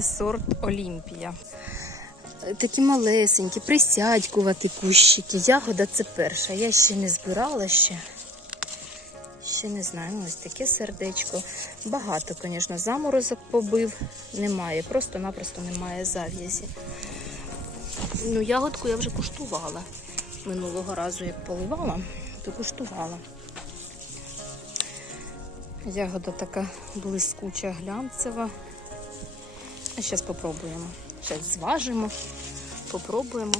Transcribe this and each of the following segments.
сорт Олімпія. Такі малесенькі, присядькуваті кущики. Ягода це перша. Я ще не збирала ще. Ще не знаю, ось таке сердечко. Багато, звісно, заморозок побив. Немає, просто-напросто немає зав'язі. Ну, ягодку я вже куштувала. Минулого разу, як поливала, то куштувала. Ягода така блискуча, глянцева. Зараз спробуємо. Зараз зважимо, попробуємо.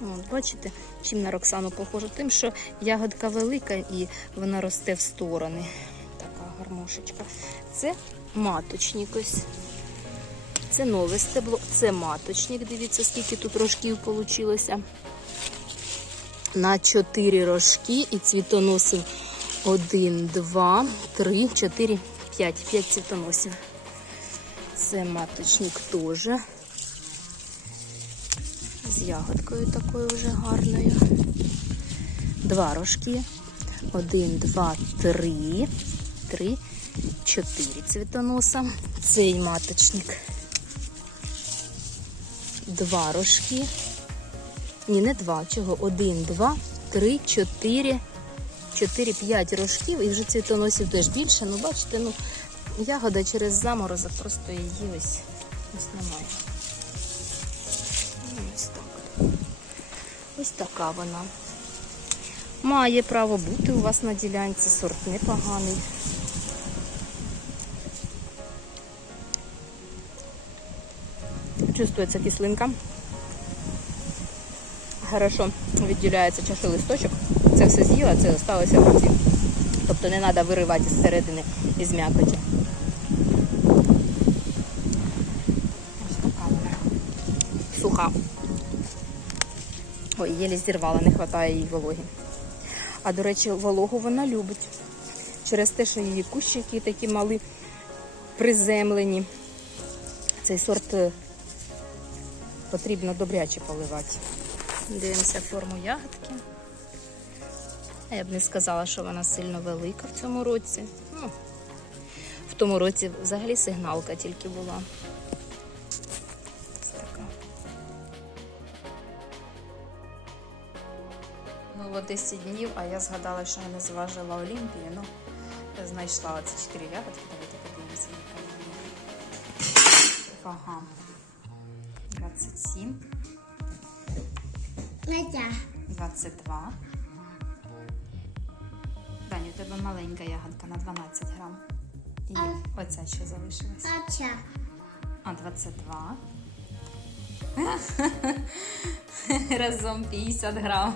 Ну, От, бачите, чим на Роксану похоже? Тим, що ягодка велика і вона росте в сторони. Така гармошечка. Це маточник ось. Це нове стебло, це маточник. Дивіться, скільки тут рожків вийшло. На 4 рожки і цвітоносів 1, 2, 3, 4, 5. 5 цвітоносів. Це маточник теж. З ягодкою такою вже гарною. Два рожки. Один, два, три. Три, чотири цвітоноса. Цей маточник. Два рожки. Ні, не два. Чого? Один, два, три, чотири. Чотири, п'ять рожків і вже цвітоносів теж більше. Ну, бачите, ну, ягода через заморозок просто її ось, ось немає. Ну, Ось так. Ось така вона. Має право бути у вас на ділянці, сорт непоганий. Чувствується кислинка. Хорошо відділяється чаший листочок. Це все з'їла, це залишилося в руці. Тобто не треба виривати з середини із м'якоті. Ось така вона. Суха. Ой, єлі зірвала, не вистачає їй вологи. А до речі, вологу вона любить. Через те, що її кущики такі мали, приземлені. Цей сорт е, потрібно добряче поливати. Дивимося форму ягодки. Я б не сказала, що вона сильно велика в цьому році. Ну, в тому році взагалі сигналка тільки була. Така. Минуло 10 днів, а я згадала, що я не зважила Олімпію. Ну, я знайшла оці 4 ягодки. Давайте подивимося. Ага. 27, 22. Дані, у тебе маленька ягодка на 12 грам. І оця ще залишилась. Натя. А 22. Разом 50 грам.